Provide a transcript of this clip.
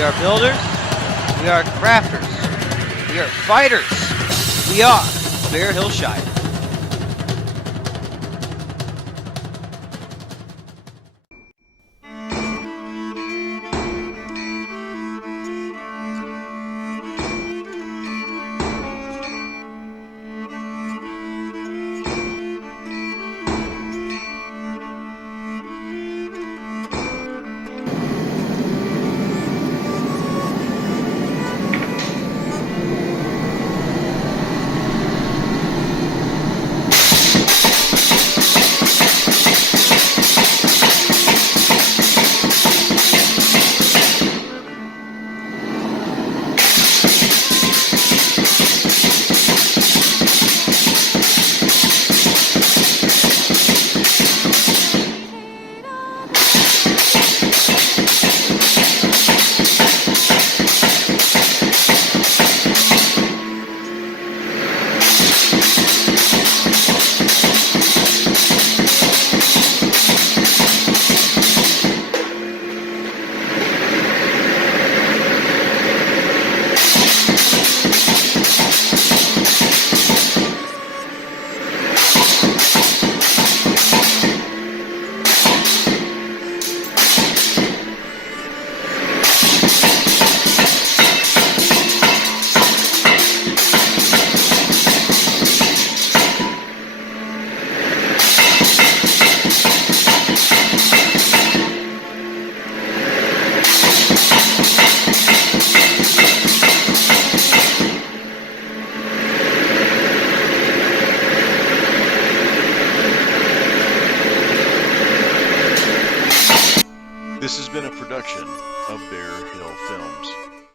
We are builders. We are crafters. We are fighters. We are Bear Hill Shire. This has been a production of Bear Hill Films.